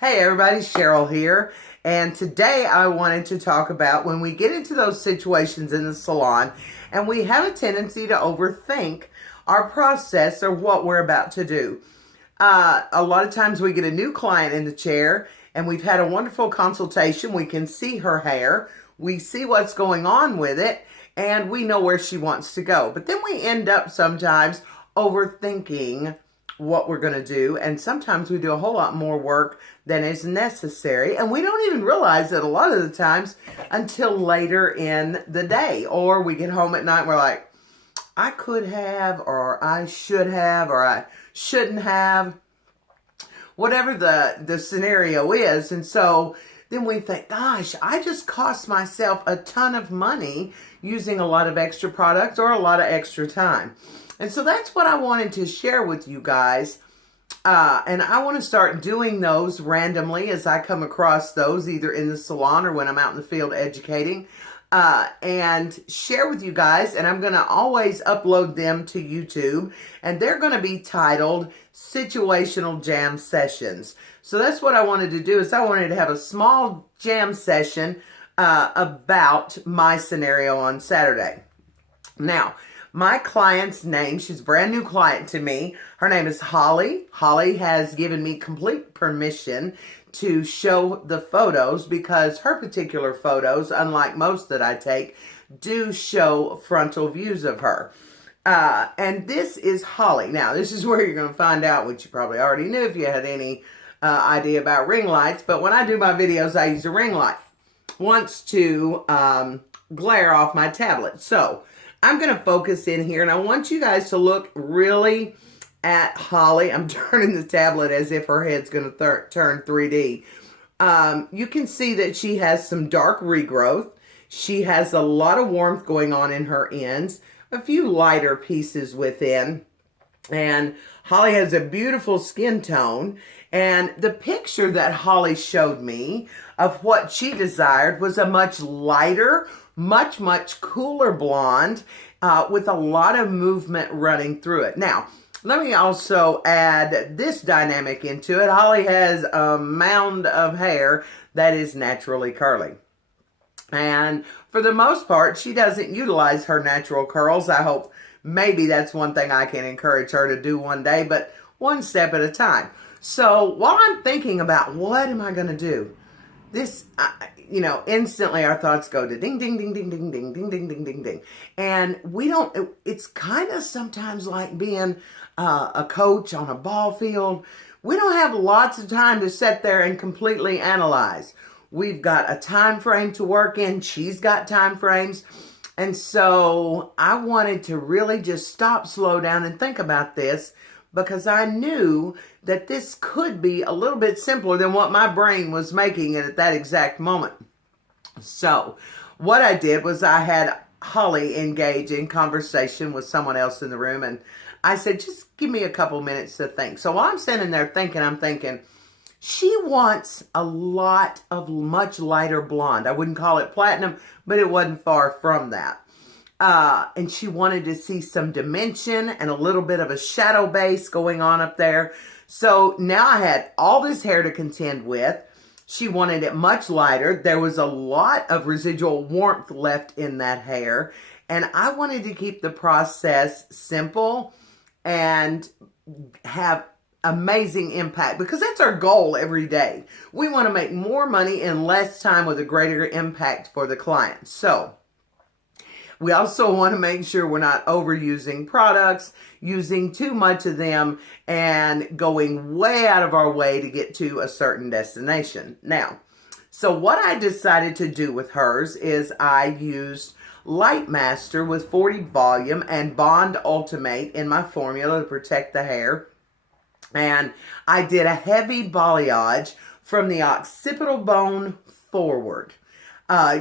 Hey everybody, Cheryl here, and today I wanted to talk about when we get into those situations in the salon and we have a tendency to overthink our process or what we're about to do. A lot of times we get a new client in the chair and we've had a wonderful consultation. We can see her hair, we see what's going on with it, and we know where she wants to go. But then we end up sometimes overthinking what we're going to do, and sometimes we do a whole lot more work than is necessary, and we don't even realize it a lot of the times until later in the day, or we get home at night and we're like, I could have, or I should have, or I shouldn't have, whatever the scenario is. And so then we think, gosh, I just cost myself a ton of money using a lot of extra products or a lot of extra time. And so that's what I wanted to share with you guys. And I want to start doing those randomly as I come across those, either in the salon or when I'm out in the field educating, and share with you guys. And I'm going to always upload them to YouTube, and they're going to be titled Situational Jam Sessions. So that's what I wanted to do, is I wanted to have a small jam session about my scenario on Saturday. Now, my client's name, she's a brand new client to me. Her name is Holly. Holly has given me complete permission to show the photos because her particular photos, unlike most that I take, do show frontal views of her. And this is Holly. Now, this is where you're going to find out, which you probably already knew if you had any idea about ring lights. But when I do my videos, I use a ring light once to glare off my tablet. So I'm going to focus in here, and I want you guys to look really at Holly. I'm turning the tablet as if her head's going to turn 3D. You can see that she has some dark regrowth. She has a lot of warmth going on in her ends, a few lighter pieces within. And Holly has a beautiful skin tone. And the picture that Holly showed me of what she desired was a much lighter, much cooler blonde with a lot of movement running through it. Now, let me also add this dynamic into it. Holly has a mound of hair that is naturally curly. And for the most part, she doesn't utilize her natural curls. I hope maybe that's one thing I can encourage her to do one day, but one step at a time. So while I'm thinking about what am I going to do, this, instantly our thoughts go to ding, ding, ding, ding, ding, ding, ding, ding, ding, ding, ding. And it's kind of sometimes like being a coach on a ball field. We don't have lots of time to sit there and completely analyze. We've got a time frame to work in. She's got time frames. And so I wanted to really just stop, slow down, and think about this, because I knew that this could be a little bit simpler than what my brain was making it at that exact moment. So what I did was I had Holly engage in conversation with someone else in the room, and I said, just give me a couple minutes to think. So while I'm sitting there thinking, I'm thinking, she wants a lot of much lighter blonde. I wouldn't call it platinum, but it wasn't far from that. And she wanted to see some dimension and a little bit of a shadow base going on up there. So now I had all this hair to contend with. She wanted it much lighter. There was a lot of residual warmth left in that hair. And I wanted to keep the process simple and have amazing impact, because that's our goal every day. We want to make more money in less time with a greater impact for the client. So we also want to make sure we're not overusing products, using too much of them, and going way out of our way to get to a certain destination. Now, so what I decided to do with hers is I used Light Master with 40 volume and Bond Ultimate in my formula to protect the hair. And I did a heavy balayage from the occipital bone forward,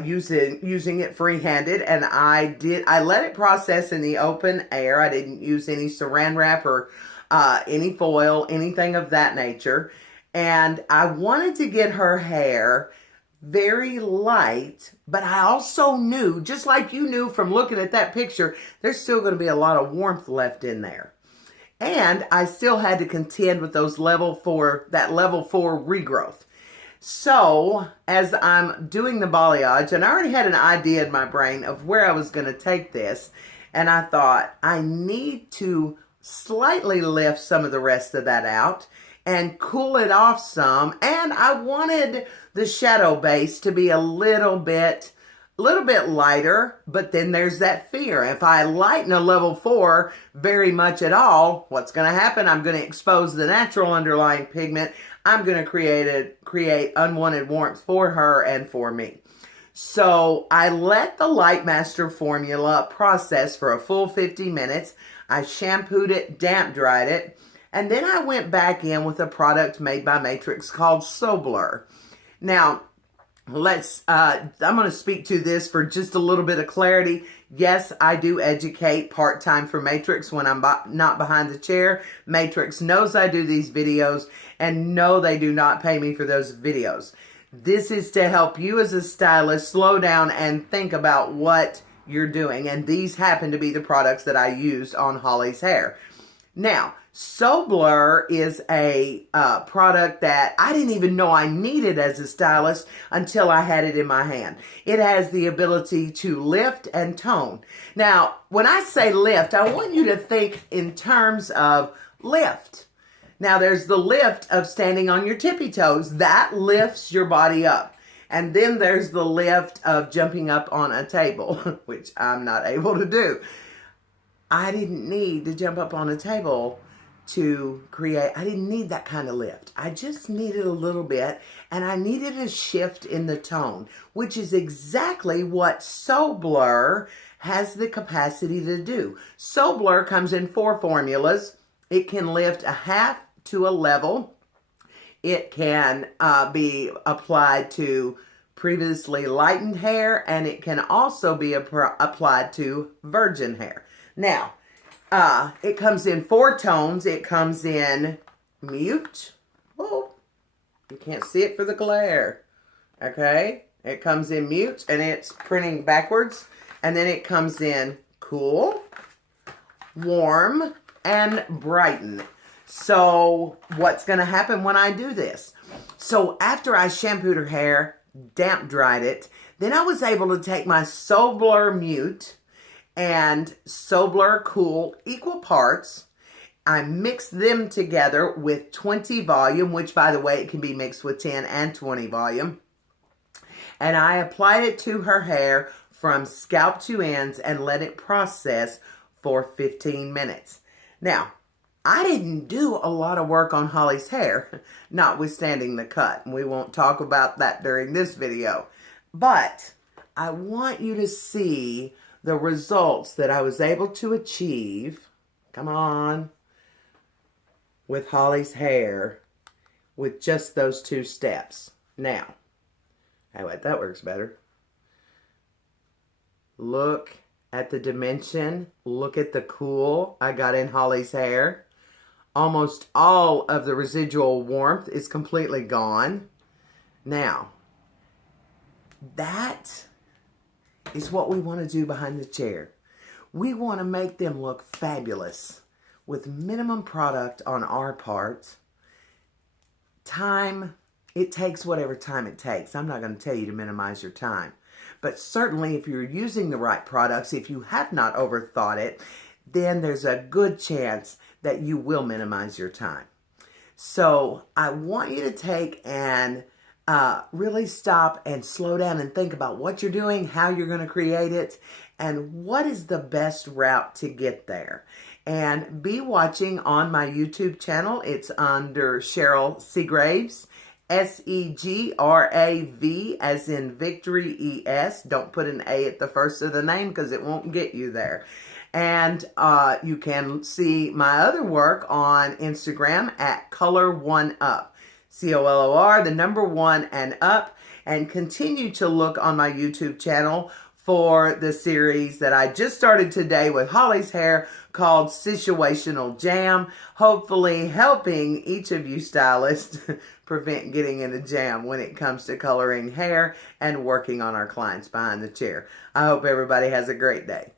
using it free-handed. And I let it process in the open air. I didn't use any saran wrap or any foil, anything of that nature. And I wanted to get her hair very light, but I also knew, just like you knew from looking at that picture, there's still going to be a lot of warmth left in there. And I still had to contend with those level 4 regrowth. So, as I'm doing the balayage, and I already had an idea in my brain of where I was going to take this, and I thought, I need to slightly lift some of the rest of that out and cool it off some, and I wanted the shadow base to be a little bit lighter, but then there's that fear. If I lighten a level 4 very much at all, what's going to happen? I'm going to expose the natural underlying pigment. I'm going to create unwanted warmth for her and for me. So I let the Light Master formula process for a full 50 minutes. I shampooed it, damp dried it, and then I went back in with a product made by Matrix called Blur. Now, I'm going to speak to this for just a little bit of clarity. Yes, I do educate part-time for Matrix when I'm not behind the chair. Matrix knows I do these videos, and no, they do not pay me for those videos. This is to help you as a stylist slow down and think about what you're doing. And these happen to be the products that I used on Holly's hair. Now, Blur is a product that I didn't even know I needed as a stylist until I had it in my hand. It has the ability to lift and tone. Now, when I say lift, I want you to think in terms of lift. Now, there's the lift of standing on your tippy toes. That lifts your body up. And then there's the lift of jumping up on a table, which I'm not able to do. I didn't need to jump up on a table to create. I didn't need that kind of lift. I just needed a little bit, and I needed a shift in the tone, which is exactly what Blur has the capacity to do. Blur comes in 4 formulas. It can lift a half to a level. It can be applied to previously lightened hair, and it can also be applied to virgin hair. Now, it comes in 4 tones. It comes in mute. Oh, you can't see it for the glare. Okay. It comes in mute, and it's printing backwards. And then it comes in cool, warm, and brighten. So what's going to happen when I do this? So after I shampooed her hair, damp dried it, then I was able to take my Blur mute and Blur cool equal parts. I mixed them together with 20 volume, which by the way, it can be mixed with 10 and 20 volume. And I applied it to her hair from scalp to ends and let it process for 15 minutes. Now, I didn't do a lot of work on Holly's hair, notwithstanding the cut. And we won't talk about that during this video. But I want you to see the results that I was able to achieve, come on, with Holly's hair with just those 2 steps. Now, hey, wait, that works better. Look at the dimension. Look at the cool I got in Holly's hair. Almost all of the residual warmth is completely gone. Now, that is what we want to do behind the chair. We want to make them look fabulous with minimum product on our part. Time, it takes whatever time it takes. I'm not going to tell you to minimize your time. But certainly if you're using the right products, if you have not overthought it, then there's a good chance that you will minimize your time. So I want you to take and really stop and slow down and think about what you're doing, how you're going to create it, and what is the best route to get there. And be watching on my YouTube channel. It's under Cheryl Segraves, S-E-G-R-A-V as in victory E-S. Don't put an A at the first of the name because it won't get you there. And you can see my other work on Instagram at Color1Up. C-O-L-O-R, the number 1 and up. And continue to look on my YouTube channel for the series that I just started today with Holly's hair called Situational Jam. Hopefully helping each of you stylists prevent getting in a jam when it comes to coloring hair and working on our clients behind the chair. I hope everybody has a great day.